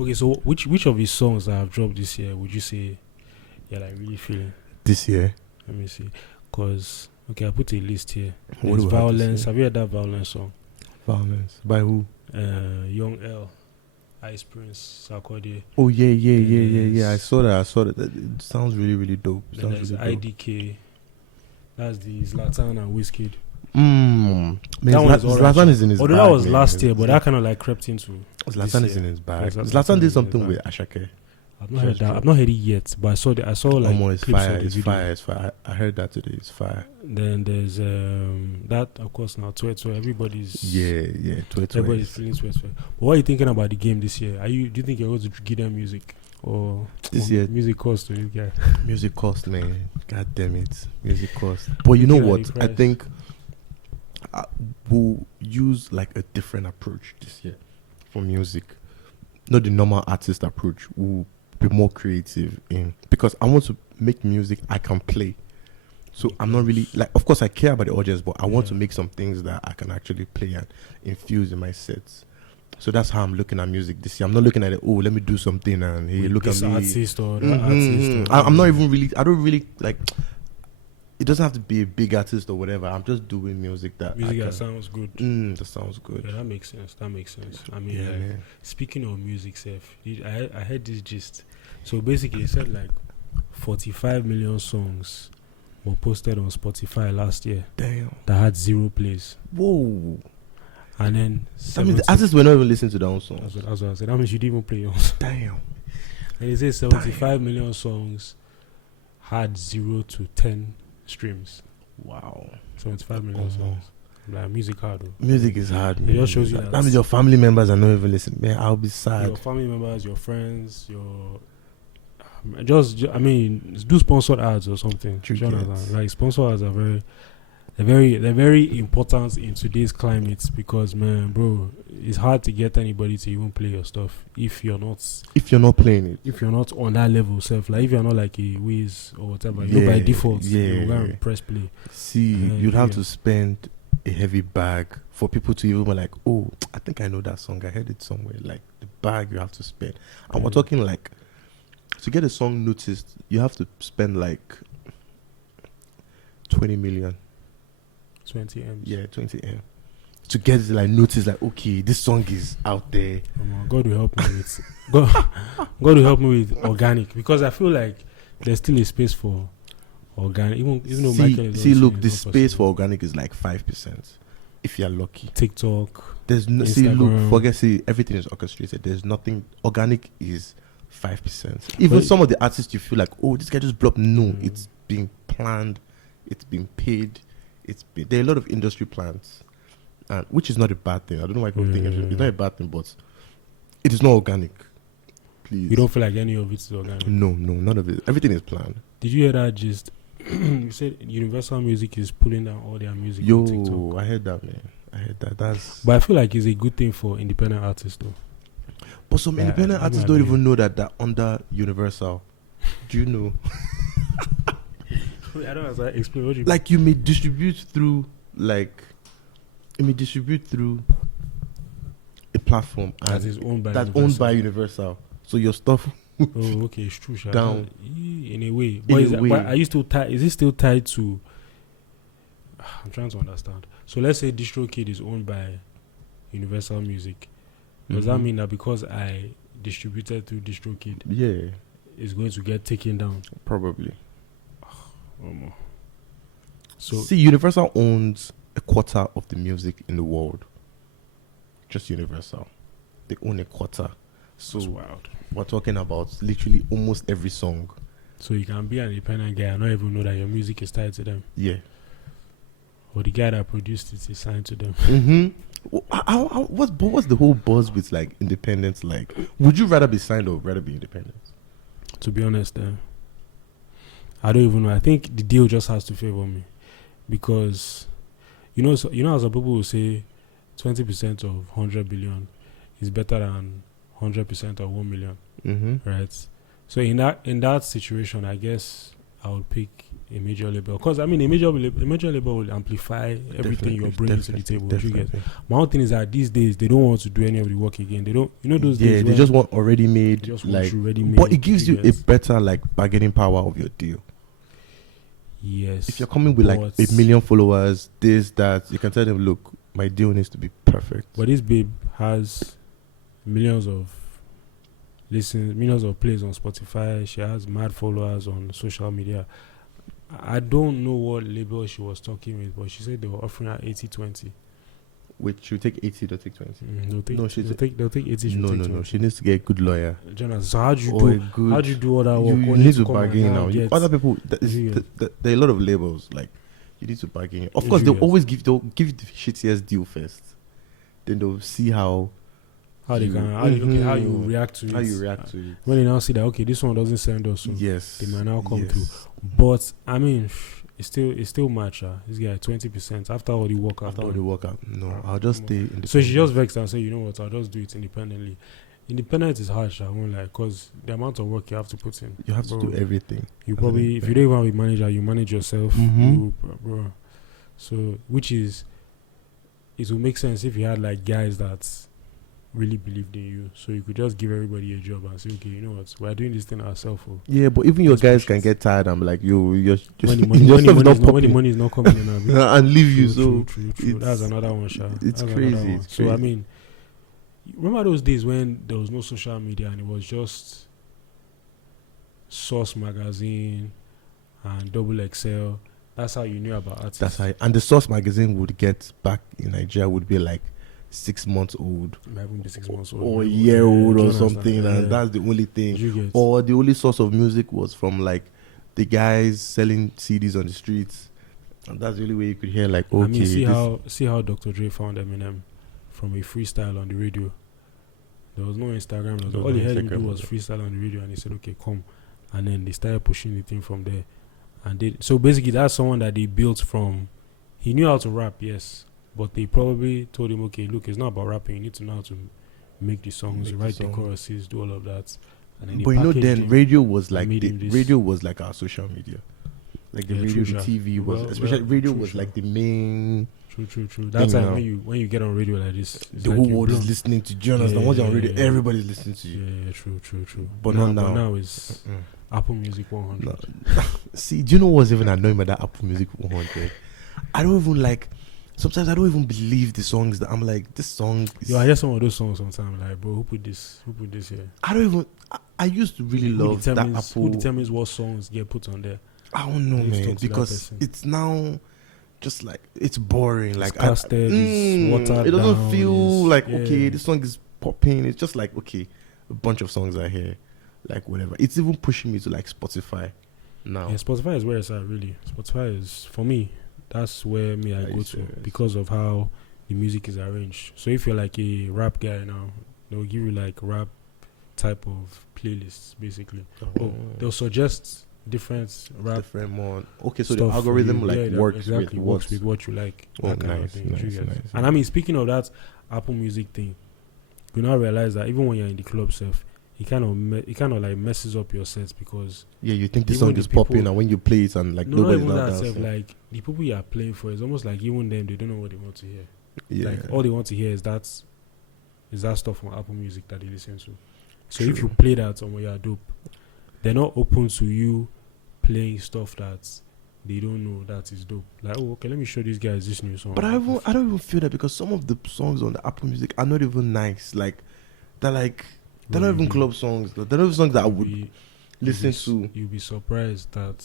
Okay, so which of his songs that have dropped this year would you say you're like really feeling? This year? Let me see. Cause okay, I put a list here. What There's do I have to Violence. say? Have you heard that Violence song? Violence. By who? Young L, Ice Prince, Sarkodie. Oh, yeah. I there's- saw that. It sounds really, really dope. It Then sounds there's really dope. IDK. That's the Zlatan and Wizkid. Man, That one is alright, Zlatan sha. is in his Although bag. that was man. last year, but that kind of like crept into. Zlatan this is in year. his bag. Zlatan Zlatan is did in something his with bag. Ashake. I've not heard True. that. I've not heard it yet, but I saw I saw like It's clips fire. of the It's video. fire. It's fire. I heard that today. It's fire. Then there's that of course now Twitter. Everybody's Yeah. Twitter. everybody's feeling sweat. But what are you thinking about the game this year? Do you think you're going to give them music or This or year- music cost to this guy? Music cost, man. God damn it. Music cost. But you know Looking at what? the I price. think we'll use like a different approach this year for music. Not the normal artist approach. We'll be more creative in, because I want to make music I can play. So I'm not really like, of course I care about the audience, but I want to Yeah. make some things that I can actually play and infuse in my sets. So that's how I'm looking at music this year. I'm not looking at it, oh, let me do something and hey, With look at this me. artist or that Mhm, artist. mhm. Or I'm not even really, I don't really like, it doesn't have to be a big artist or whatever. I'm just doing music that music I that can, sounds good. that sounds good. Yeah, that makes sense. That makes sense. I mean, Yeah, like, man. speaking of music, Seth, I heard this gist. So basically, it said like 45 million songs were posted on Spotify last year Damn. that had 0 plays, Whoa. and then That means 70 the artists were not even listening to their own songs. That's what I said. That means you didn't even play yours. Damn. And it says 75 million songs had 0 to 10 streams. Wow. 75 million songs. Like music hard though. Music is hard, It man. just shows you that- that means your family members are not even listening. Man, I'll be sad. Your family members, your friends, your I mean, do sponsored ads or something. True Do you gets. understand? Like sponsored ads are they're very important in today's climate because man, bro, it's hard to get anybody to even play your stuff if you're not If you're not playing it. on that level self. Like if you're not like a Wiz or whatever, you know, by Yeah, default yeah. you go and press play. See, Yeah, you'd have yeah. to spend a heavy bag for people to even be like, oh, I think I know that song. I heard it somewhere. Like the bag you have to spend. And we're Yeah. talking like, to get a song noticed, you have to spend like 20 million. 20 M's. Yeah, 20 M. To get it, like noticed, like, okay, this song is out there. God will help me with God will help me with organic because I feel like there's still a space for organic. Even though Michael is See, always look, saying the it's not space for possible. organic is like 5%. If you're lucky. TikTok. There's no, see, look, Instagram. forget, see, everything is orchestrated. There's nothing, organic is 5%. Even But- some of the artists you feel like, oh, this guy just blew up. No, Mm. it's being planned, it's been paid, there are a lot of industry plans, which is not a bad thing. I don't know why people think it's not a bad thing, but it is not organic. Please. You don't feel like any of it's organic. No, none of it. Everything is planned. Did you hear that? Just you said Universal Music is pulling down all their music on TikTok. Yo, I heard that, man. I heard that. That's. But I feel like it's a good thing for independent artists, though. But some Yeah, independent I artists agree. don't even know that they're under Universal. Do you know? I don't know how to explain what you Like you may distribute through a platform that and is owned by that's Universal. owned by Universal. So your stuff Oh, okay, it's true. Sha. Down. In a way. In But, a way. but are you still tied? Is it still tied to? I'm trying to understand. So let's say DistroKid is owned by Universal Music. Does that Mhm. mean that because I distributed through DistroKid, Yeah, it's going to get taken down? probably. So See, Universal owns a quarter of the music in the world. Just Universal. They own a quarter. that's So wild. we're talking about literally almost every song. So you can be an independent guy and not even know that your music is tied to them, Yeah. or the guy that produced it is signed to them. Mm-hmm. What's the whole buzz with like independence? Like, would you rather be signed or rather be independent? To be honest, I don't even know. I think the deal just has to favor me because you know how some people will say 20% of 100 billion is better than 100% of 1 million, Mm-hmm. right? So in that situation, I guess I would pick a major label. Because I mean, a major label will amplify everything you're bringing to the table. You get. My own thing is that these days they don't want to do any of the work again. They don't. You know those days. Yeah, they just want already made. Just like, want ready made. But it gives you a better like bargaining power of your deal. Yes. If you're coming with like 8 million followers, this, that, you can tell them, look, my deal needs to be perfect. But this babe has millions of listens, millions of plays on Spotify. She has mad followers on social media. I don't know what label she was talking with, but she said they were offering her 80-20. Wait, she'll take 80, they'll take 20. They'll take 80. No. She needs to get a good lawyer. Jonas, so how do you do all that work? You need to bargain now. Other people, there are a lot of labels. Like, you need to bargain. Of course, they'll give you the shittiest deal first. Then they'll see how you react to it. How you react to it. When they now see that, okay, this one doesn't send us, so yes, they might now come through. But I mean, it's still much. This guy 20% after all the work. No, I'll just stay independent. So she just vexed and said, you know what, I'll just do it independently. Independent is harsh. I won't lie, because the amount of work you have to put in. You have to do everything. You probably, if you don't even have a manager, you manage yourself. Bro. So, it will make sense if you had like guys that really believed in you, so you could just give everybody a job and say, okay, you know what, we're doing this thing ourselves. Yeah, but even your guys can get tired. I'm like, you're just when the money is not coming in and leave you. True. That's another one, Sha. It's crazy. So I mean, remember those days when there was no social media and it was just Source magazine and Double XL. That's how you knew about artists. And the Source magazine would get back in Nigeria would be like 6 months old, maybe 6 months old, or a year old, or something, and that's the only thing. Or the only source of music was from like the guys selling CDs on the streets, and that's the only way you could hear like, okay. I mean, see how Dr. Dre found Eminem from a freestyle on the radio. There was no Instagram. All he had to do was freestyle on the radio, and he said, "Okay, come," and then they started pushing the thing from there. And so basically, that's someone that they built from. He knew how to rap, yes. But they probably told him, okay, look, it's not about rapping. You need to know how to make the songs, write the choruses, do all of that. And then but you know, then radio was like our social media. Like the radio, the TV was, especially radio was like the main. True. That's time when you get on radio like this, the whole world is listening to Jonas. And once you're on radio, everybody's listening to you. Yeah, true. But not now. But now is Apple Music 100. No. See, do you know what's even annoying about that Apple Music 100? I don't even like. Sometimes I don't even believe the songs that I'm like, this song is... I hear some of those songs sometimes, like, bro, who put this here? I don't even... I used to really love that Apple... Who determines what songs get put on there? I don't know, man, because it's now just like, it's boring. Like, it's casted, it's watered it doesn't down, feel like, okay, this song is popping. It's just like, okay, a bunch of songs are here, like, whatever. It's even pushing me to, like, Spotify now. Yeah, Spotify is where it's at, really. Spotify is, for me... That's where I go to because of how the music is arranged. So if you're like a rap guy now, they'll give you like rap type of playlists basically. They'll suggest different more. Okay, so the algorithm works with what you like. Nice. And I mean, speaking of that Apple Music thing, you now realize that even when you're in the club self, it kind of like messes up your sets because you think the song is popping, and when you play it and like nobody's not dancing. Like the people you are playing for, it's almost like even them, they don't know what they want to hear. Like all they want to hear is that stuff on Apple Music that they listen to. So if you play that on when you are dope, they're not open to you playing stuff that they don't know that is dope. Like, oh, okay, let me show these guys this new song. But I don't even feel that, because some of the songs on the Apple Music are not even nice. Like they're not even club songs. They're not even songs that I would listen to. You'll be surprised that,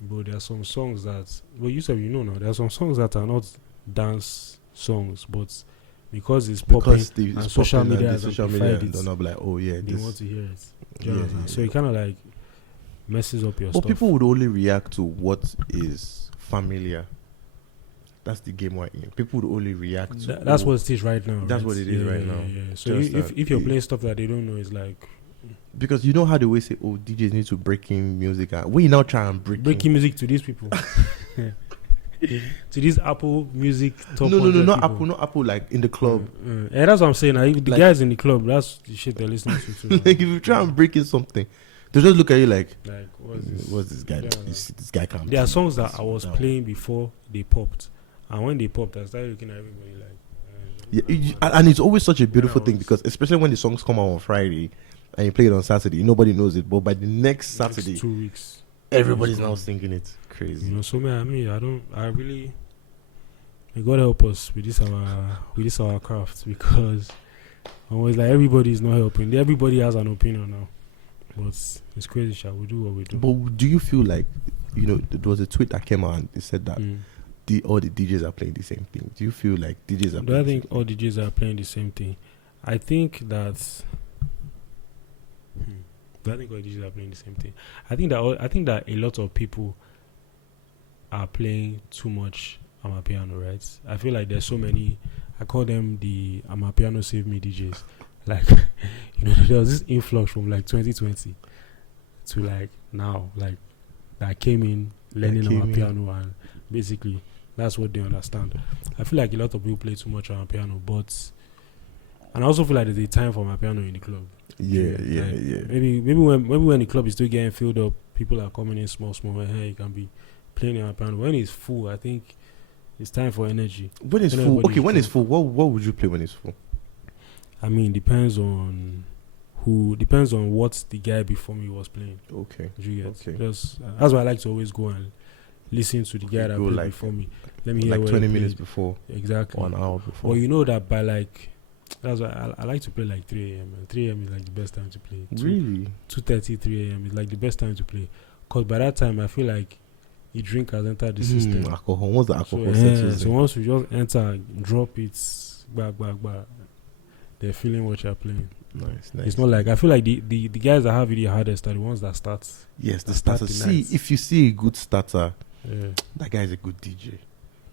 bro, there are some songs that, well, you said now, there are some songs that are not dance songs, but because it's popping and social media has amplified it, they're not like, oh yeah, they want to hear it. So it kind of like messes up your stuff. But people would only react to what is familiar. That's the game we're in. People would only react to... That's what it is right now. That's what it is right now. Yeah. So if you're playing stuff that they don't know, it's like... Because you know how they always say, oh, DJs need to break in music. We now try and break in music to these people. To these Apple Music top No, not people. Not Apple, like in the club. Yeah, that's what I'm saying. The guys in the club, that's the shit they're listening to. Like if you try and break in something They just look at you like, what's this guy? Yeah. This guy can't. There are play. songs that This I was one. playing before they popped, and when they popped, I started looking at everybody like. And it's always such a beautiful I thing was- because especially when the songs come out on Friday and you play it on Saturday, nobody knows it. But by the next Saturday, Next 2 weeks. everybody's it's now gone. singing it. Crazy. You know, so man, I really, may God help us with this our craft, because I'm always like, everybody's not helping. Everybody has an opinion now, but it's crazy. Shall we do what we do? But do you feel like, there was a tweet that came out and it said that Mm. all the DJs are playing the same thing. Do you feel like DJs are Do playing I the think same all thing? DJs are playing the same thing? I think that. Do I think all DJs are playing the same thing? I think that a lot of people are playing too much Amapiano, right? I feel like there's so many. I call them the Amapiano Save Me DJs. Like, there was this influx from like 2020 to like now, like that came in learning That came in. Amapiano, and basically that's what they understand. I feel like a lot of people play too much Amapiano, and I also feel like there's a time for Amapiano in the club. Yeah. Like, maybe when the club is still getting filled up, people are coming in small, and hey, you can be playing Amapiano. When it's full, I think it's time for energy. When it's When full, everybody's when it's drunk. full, what would you play when it's full? I mean, depends on what the guy before me was playing. Okay. Do you get? Okay. Just that's why I like to always go and listen to the guy that Go played like- before me. Let me hear Like what 20 he minutes played. before Exactly. or an hour before. Well, you know that by like, that's why I like to play like 3 a.m. and 3 a.m. is like the best time to play. Really? 2:30, 3 a.m. is like the best time to play. Because by that time, I feel like the drink has entered the system. Alcohol. Once the So, alcohol settles so in. once you just enter, drop it, back, they're feeling what you're playing. Nice. It's not like, I feel like the guys that have it the hardest are the ones that start. Yes, the start starter. the See, night. if you see a good starter, Yeah. that guy is a good DJ.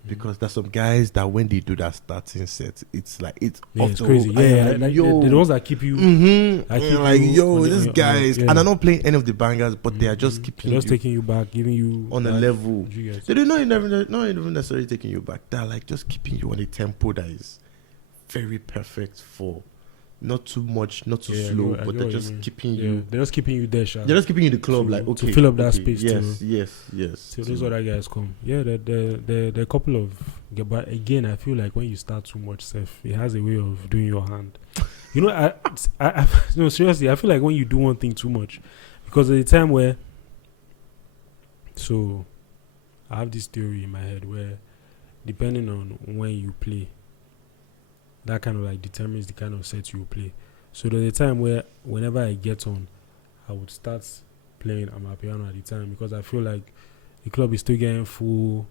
Because there's some guys that when they do that starting set, it's like it's Yeah, off it's the crazy. hook, Yeah, and yeah, you're like yo. they're the ones that keep you. Mm-hmm. I keep And like, you yo, on the- this on- guys, yeah. and I'm not playing any of the bangers, but they are just keeping They're just you taking you back, giving you on a that- level. Do you get? They do not even necessarily taking you back. They're like just keeping you on a tempo that is very perfect for not too much, not too Yeah, I slow, know but what they're you just mean. keeping Yeah, you. they're just keeping you there, Sha. They're just keeping you in the club, to- like to okay, fill up that okay, space Yes. till those other guys come. Yeah, there are a couple of. Yeah, but again, I feel like when you start too much stuff, it has a way of doing your hand. You know, I no, seriously, I feel like when you do one thing too much, because at the time where. So, I have this theory in my head where, depending on when you play, that kind of like determines the kind of set you play. So there's a time where whenever I get on, I would start playing Amapiano at the time, because I feel like the club is still getting full.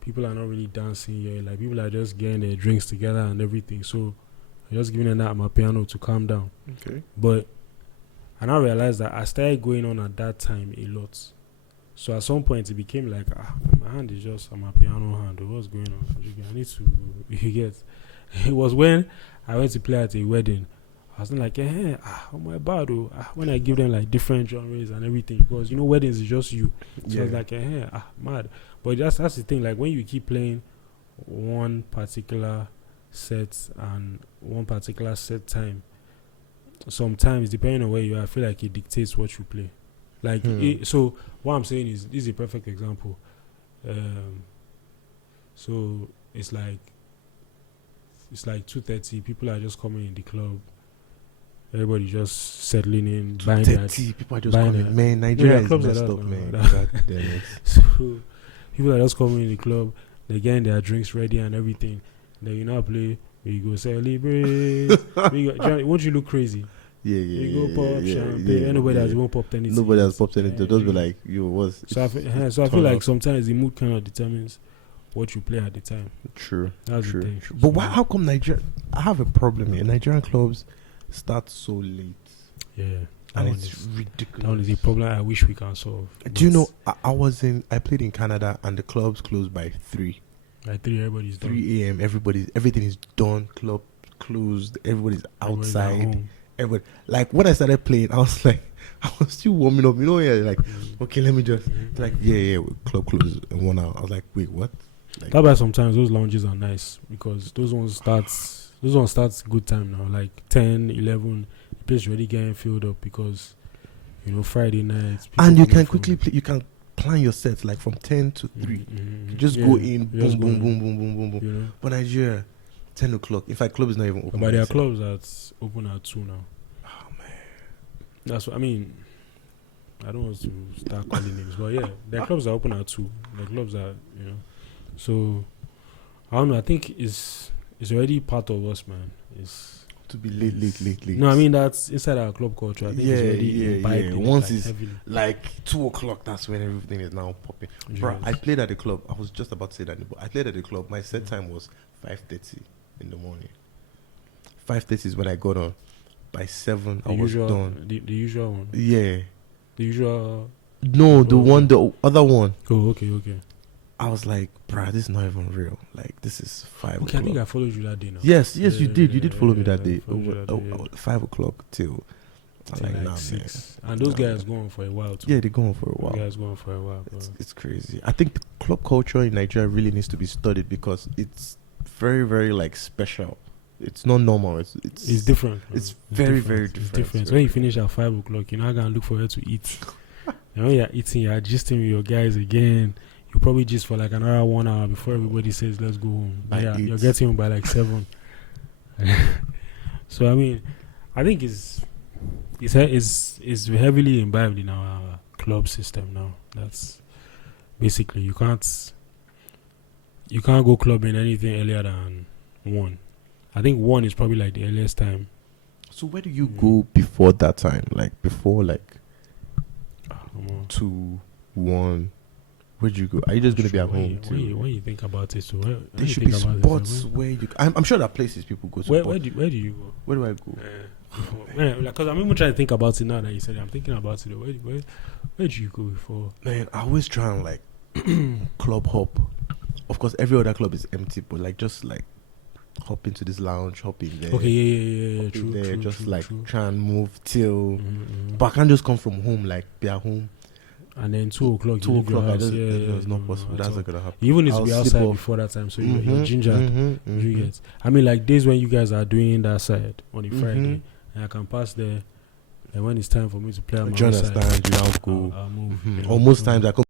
People are not really dancing here. Like, people are just getting their drinks together and everything. So I'm just giving them that Amapiano to calm down. Okay. But I now realized that I started going on at that time a lot. So at some point it became like, my hand is just Amapiano hand. What's going on? I need to, you get. It was when I went to play at a wedding. I was like, oh my bad, oh. When I give them like different genres and everything, because weddings is just you. So I was like, mad. But that's the thing. Like, when you keep playing one particular set and one particular set time, sometimes depending on where you are, I feel like it dictates what you play. Like, so what I'm saying is, this is a perfect example. So it's like 2:30. People are just coming in the club. Everybody just settling in, buying that. People are just buying coming. that. Man, Nigeria Yeah, is clubs are messed that, up, no, man. that- God damn it. So people are just coming in the club. They're getting their drinks ready and everything. Then you now play. We go celebrate. Won't you look crazy? Yeah. You go pop champagne. Anybody has won't pop anything. Nobody has popped anything. Yeah, Just be you- like, yo, what's So I feel turn like up. sometimes the mood kind of determines what you play at the time. True. That's True. the thing. But why? How come Nigeria? I have a problem here. Nigerian clubs start so late, Yeah, and one it's is- ridiculous. that one is a problem I wish we can solve. Do you But know? I played in Canada, and the clubs closed by 3 At 3, everybody's done. 3 a.m. Everything is done. Club closed. Everybody's Everybody's at outside. home. Everybody, like when I started playing, I was like, I was still warming up. Like, okay, let me just like, yeah, club closed in 1 hour. I was like, wait, what? Like, That's why sometimes those lounges are nice, because those ones starts good time now, like 10, 11. The place already getting filled up, because Friday nights. people And you coming can from- quickly play. You can plan your sets like from 10 to 3. Mhm, You just yeah, go in, boom, just go boom, in, boom, boom, boom, boom, boom. You know, But Nigeria, 10 o'clock. In fact, club is not even open. but there are by clubs that's open at 2 now. Oh, man. That's what I mean. I don't want to start calling names, but yeah, there are clubs that open at 2. The clubs that So I don't know. I think it's already part of us, man. It's To be late. no, I mean that's inside our club culture. I think it's already imbibed in it, Once like, it's heavily. like 2 o'clock, that's when everything is now popping. Bro, I played at the club. I was just about to say that, but I played at the club. My set time was 5:30 in the morning. 5:30 is when I got on. By 7, I was done. The usual one. Yeah. The usual. No, the Oh, one, the other one. Oh, okay. I was like, bruh, this is not even real. Like, this is 5 Okay, I think o'clock. I followed you that day now. Yes, you did. You yeah, did follow me yeah, that I day. followed you that day, 5 o'clock till. I'm Till like, like nah, 6. man. And those Nah, guys go on for a while too. Yeah, they're going for a Those while. guys go on for a while. Bro. It's crazy. I think the club culture in Nigeria really needs to be studied because it's very, very like special. It's not normal. It's different. Man. It's very, very It's different. different. It's When very you finish at 5 o'clock, you're not gonna look for where to eat. And when you're eating, you're gisting with your guys again. You probably just for like another 1 hour before everybody says let's go home. By Yeah, 8. you're getting home by like 7. So I mean, I think it's heavily imbibed in our club system now. That's basically you can't go clubbing anything earlier than 1. I think 1 is probably like the earliest time. So where do you go before that time? Like before like Come on. 2, 1. Where'd you go? Are you just gonna be at home too? When you think about it, so There should be spots where you. I'm sure there are places people go to. Where but do you go? where do I go? Because I'm even trying to think about it now that you said it. I'm thinking about it. Where do you go before? Man, I always try and like club hop. Of course, every other club is empty, but like just like hop into this lounge, hop in there. Okay, yeah. hop in True, there, true, just true, like true. try and move till. Mm-hmm. But I can't just come from home, like be at home. And then 2 o'clock. 2 you leave your o'clock, house. it's not no, possible. at That's all. not gonna happen. You even need to I'll be sleep outside off. before that time, so you're gingered. You mhm. get. I mean, like days when you guys are doing that side on the Mhm. Friday, and I can pass there, and when it's time for me to play on my Do you own side, understand? You now go. I'll move. Mhm. you know, Or most so- times I come